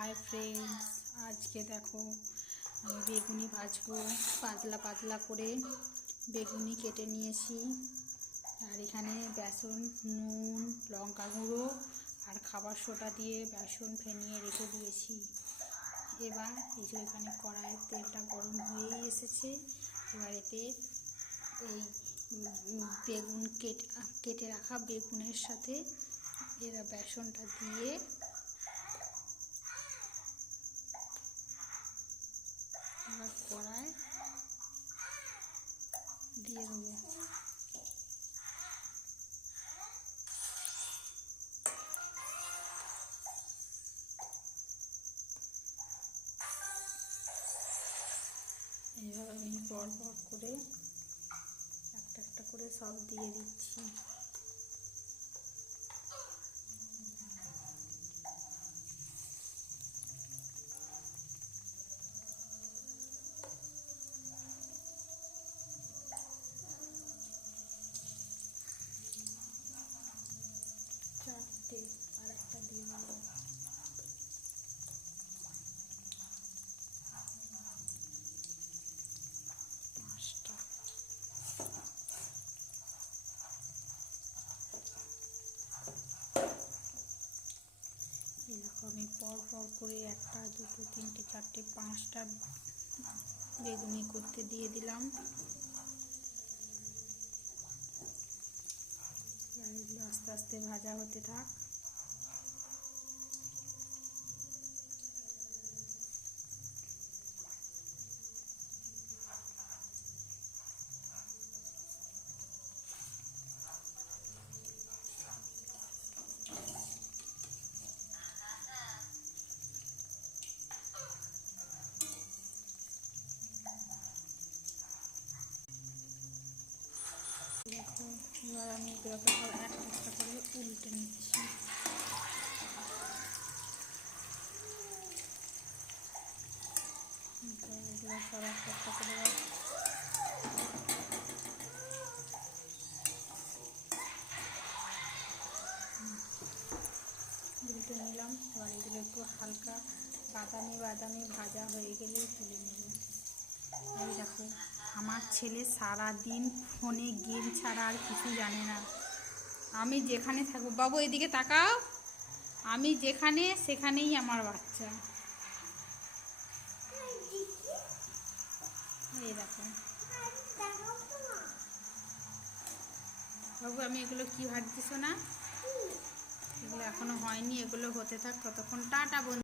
Hi friends, आज के देखो আমি বেগুনি ভাজবো। পাতলা পাতলা করে বেগুনি কেটে নিয়েছি। আর এখানে বেসন, নুন, লঙ্কা গুঁড়ো আর খাবার সোডা দিয়ে বেসন ফেনিয়ে রেখে দিয়েছি। এবার এই যে এখানে কড়াইয়ের তেলটা গরম হয়েই এসেছে। এবার এতে এই বেগুন কেটে রাখা বেগুনের সাথে এরা বেসনটা দিয়ে এবার কড়াই দিয়ে দেবো। এইভাবে আমি পর করে একটা একটা করে সব দিয়ে দিচ্ছি। চারটে আর একটা দিয়ে দেবো। পাঁচটা। এরকম আমি পর করে একটা, দুটো, তিনটে, চারটে, পাঁচটা বেগুনি করতে দিয়ে দিলাম। এগুলো আস্তে আস্তে ভাজা হতে থাক। দেখো, এবার আমি এগুলোকে একটা একটা করে উল্টে নিচ্ছি। এগুলো সব একটা একটা করে উল্টে নিলাম। এবার এগুলো একটু হালকা বাদামি ভাজা হয়ে গেলেই তুলে নেব। এই দেখো, আমার ছেলে সারাদিন ফোনে গেম ছাড়া আর কিছু জানে না। আমি যেখানে থাকবো, বাবু এদিকে তাকাও, আমি যেখানে সেখানেই আমার বাচ্চা। এই দেখো বাবু, আমি এগুলো কি ভাজছিস না, এগুলো এখনো হয়নি, এগুলো হতে থাক ততক্ষণ। টাটা বন্ধু।